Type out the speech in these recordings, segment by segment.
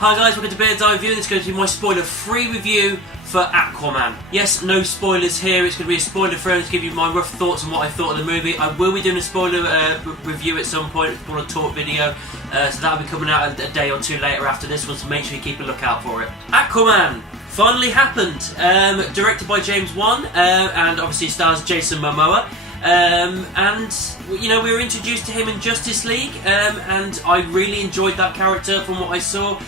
Hi guys, welcome to Bird's Eye Review. This is going to be my spoiler-free review for AquaMan. Yes, no spoilers here. It's going to be a spoiler-free to give you my rough thoughts on what I thought of the movie. I will be doing a spoiler review at some point. It's called a talk video, so that'll be coming out a day or two later after this one, so make sure you keep a lookout for it. AquaMan finally happened. Directed by James Wan, and obviously stars Jason Momoa. And you know, we were introduced to him in Justice League, and I really enjoyed that character from what I saw.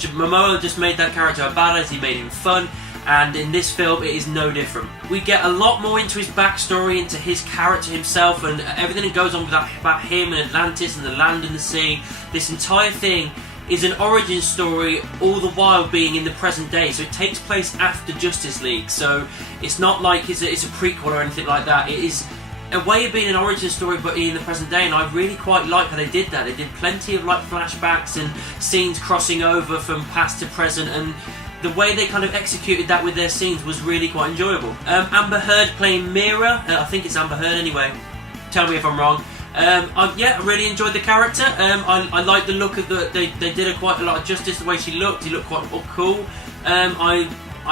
Momoa just made that character a badass, he made him fun, and in this film it is no different. We get a lot more into his backstory, into his character himself, and everything that goes on with that, about him and Atlantis and the land and the sea. This entire thing is an origin story, all the while being in the present day, so it takes place after Justice League, so it's not like it's a prequel or anything like that. It is a way of being an origin story but in the present day, and I really quite like how they did that. They did plenty of like flashbacks and scenes crossing over from past to present, and the way they kind of executed that with their scenes was really quite enjoyable. Amber Heard playing Mira, I think it's Amber Heard anyway, tell me if I'm wrong. Yeah, I really enjoyed the character. I like the look of they did quite a lot of justice the way she looked. He looked quite cool.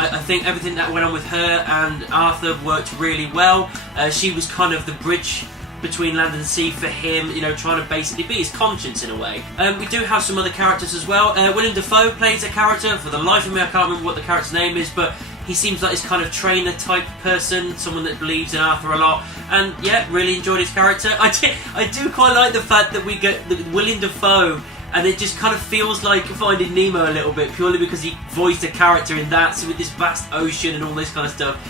I think everything that went on with her and Arthur worked really well. She was kind of the bridge between land and sea for him, you know, trying to basically be his conscience in a way. We do have some other characters as well. Willem Dafoe plays a character. For the life of me, I can't remember what the character's name is, but he seems like this kind of trainer type person, someone that believes in Arthur a lot. And yeah, really enjoyed his character. I do quite like the fact that we get Willem Dafoe, and it just kind of feels like Finding Nemo a little bit, purely because he voiced a character in that, so with this vast ocean and all this kind of stuff.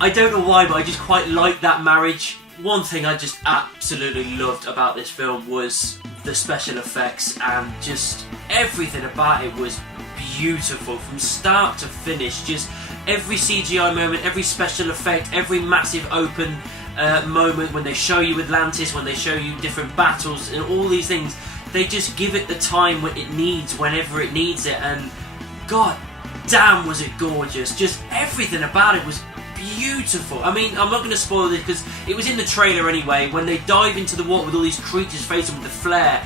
I don't know why, but I just quite like that marriage. One thing I just absolutely loved about this film was the special effects, and just everything about it was beautiful from start to finish. Just every CGI moment, every special effect, every massive open moment when they show you Atlantis, when they show you different battles and all these things. They just give it the time when it needs, whenever it needs it, and god damn was it gorgeous. Just everything about it was beautiful. I mean, I'm not going to spoil this because it was in the trailer anyway. When they dive into the water with all these creatures facing with the flare,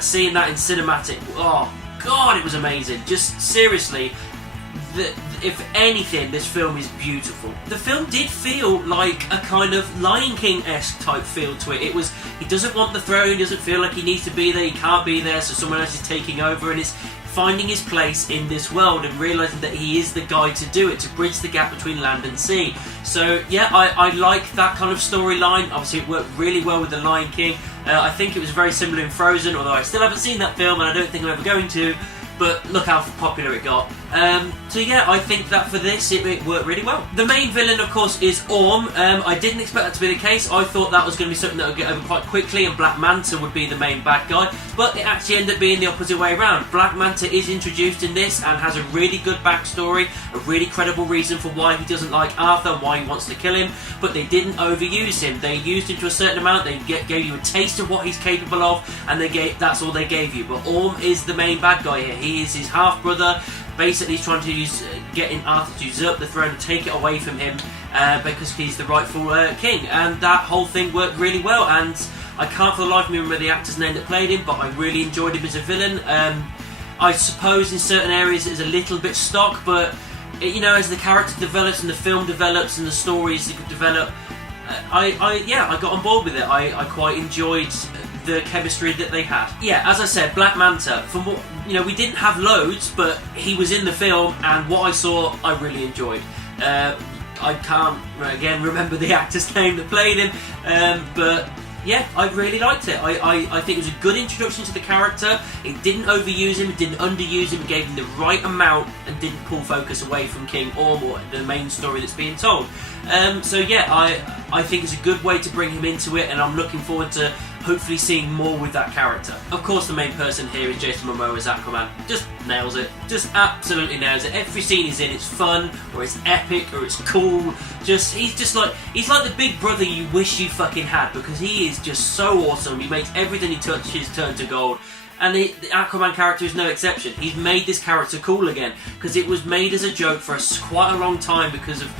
seeing that in cinematic, oh god, it was amazing. Just seriously, if anything, this film is beautiful. The film did feel like a kind of Lion King-esque type feel to it. He doesn't want the throne, he doesn't feel like he needs to be there, he can't be there, so someone else is taking over, and it's finding his place in this world and realising that he is the guy to do it, to bridge the gap between land and sea. So yeah, I like that kind of storyline. Obviously it worked really well with The Lion King. I think it was very similar in Frozen, although I still haven't seen that film and I don't think I'm ever going to. But look how popular it got. So yeah, I think that for this, it worked really well. The main villain, of course, is Orm. I didn't expect that to be the case. I thought that was going to be something that would get over quite quickly and Black Manta would be the main bad guy. But it actually ended up being the opposite way around. Black Manta is introduced in this and has a really good backstory, a really credible reason for why he doesn't like Arthur and why he wants to kill him. But they didn't overuse him. They used him to a certain amount. They gave you a taste of what he's capable of, and that's all they gave you. But Orm is the main bad guy here. He is his half-brother. Basically, he's trying to getting Arthur to usurp the throne and take it away from him because he's the rightful king. And that whole thing worked really well. And I can't for the life of me remember the actor's name that played him, but I really enjoyed him as a villain. I suppose in certain areas it's a little bit stock, but you know, as the character develops and the film develops and the stories develop, I got on board with it. I quite enjoyed the chemistry that they had. Yeah, as I said, Black Manta, from what, you know, we didn't have loads, but he was in the film, and what I saw, I really enjoyed. I can't, again, remember the actor's name that played him, but yeah, I really liked it. I think it was a good introduction to the character. It didn't overuse him, it didn't underuse him, it gave him the right amount and didn't pull focus away from King Orm or the main story that's being told. So yeah, I think it's a good way to bring him into it, and I'm looking forward to hopefully seeing more with that character. Of course, the main person here is Jason Momoa as AquaMan. Just nails it. Just absolutely nails it. Every scene he's in, it's fun, or it's epic, or it's cool. He's like the big brother you wish you fucking had, because he is just so awesome. He makes everything he touches turn to gold. And the Aquaman character is no exception. He's made this character cool again, because it was made as a joke for quite a long time because of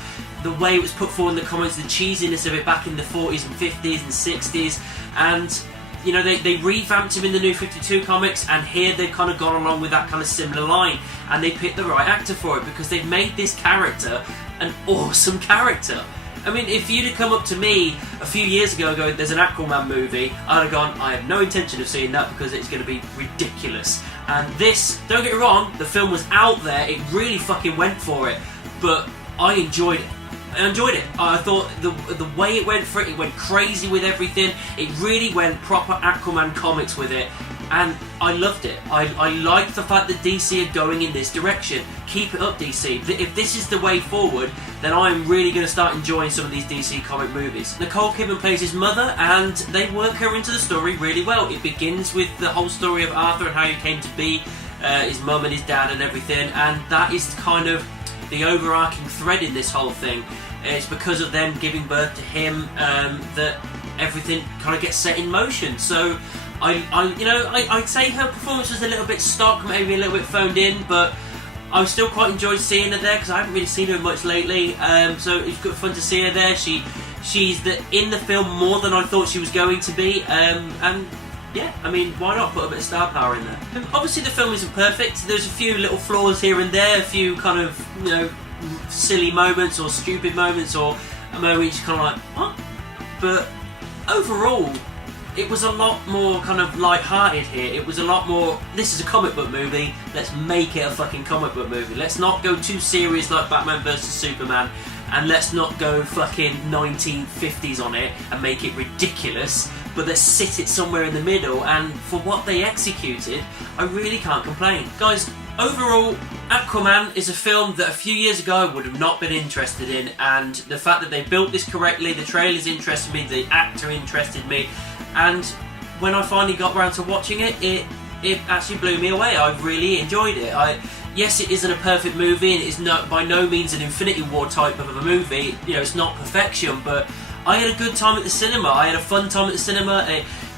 the way it was put forward in the comments, the cheesiness of it back in the 40s and 50s and 60s, and you know, they revamped him in the New 52 comics, and here they've kind of gone along with that kind of similar line, and they picked the right actor for it, because they've made this character an awesome character. I mean, if you'd have come up to me a few years ago going, there's an AquaMan movie, I'd have gone, I have no intention of seeing that because it's going to be ridiculous. And this, don't get me wrong, the film was out there, it really fucking went for it, but I enjoyed it. I thought the way it went for it went crazy with everything. It really went proper Aquaman comics with it, and I loved it. I liked the fact that DC are going in this direction. Keep it up, DC. If this is the way forward, then I'm really going to start enjoying some of these DC comic movies. Nicole Kidman plays his mother, and they work her into the story really well. It begins with the whole story of Arthur and how he came to be, his mum and his dad and everything, and that is kind of the overarching thread in this whole thing. It's because of them giving birth to him that everything kind of gets set in motion. So I'd say her performance was a little bit stock, maybe a little bit phoned in, but I still quite enjoyed seeing her there because I haven't really seen her much lately. So it's good fun to see her there. She's in the film more than I thought she was going to be, and yeah, I mean, why not put a bit of star power in there? Obviously the film isn't perfect. There's a few little flaws here and there, a few kind of, you know, silly moments or stupid moments or a moment you just kind of like, what? But overall, it was a lot more kind of light-hearted here. It was a lot more, this is a comic book movie, let's make it a fucking comic book movie. Let's not go too serious like Batman vs Superman, and let's not go fucking 1950s on it and make it ridiculous, but let's sit it somewhere in the middle, and for what they executed, I really can't complain. Guys, overall, Aquaman is a film that a few years ago I would have not been interested in, and the fact that they built this correctly, the trailers interested me, the actor interested me, and when I finally got around to watching it, it actually blew me away. I really enjoyed it. Yes, it isn't a perfect movie, and it is by no means an Infinity War type of a movie. You know, it's not perfection, but I had a good time at the cinema. I had a fun time at the cinema.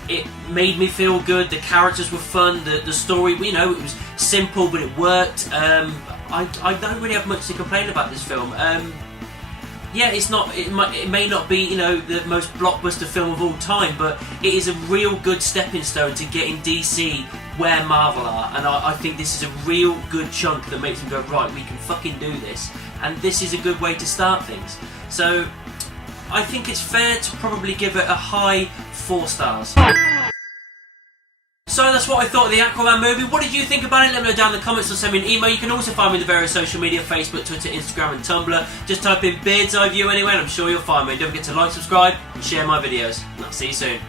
It made me feel good. The characters were fun. The story, you know, it was simple, but it worked. I don't really have much to complain about this film. Yeah, it's not. It may not be, you know, the most blockbuster film of all time, but it is a real good stepping stone to getting DC where Marvel are, and I think this is a real good chunk that makes them go, right, we can fucking do this, and this is a good way to start things. So I think it's fair to probably give it a high 4 stars. So that's what I thought of the Aquaman movie. What did you think about it? Let me know down in the comments or send me an email. You can also find me on the various social media, Facebook, Twitter, Instagram and Tumblr. Just type in Beard's Eye View anyway and I'm sure you'll find me. Don't forget to like, subscribe and share my videos. And I'll see you soon.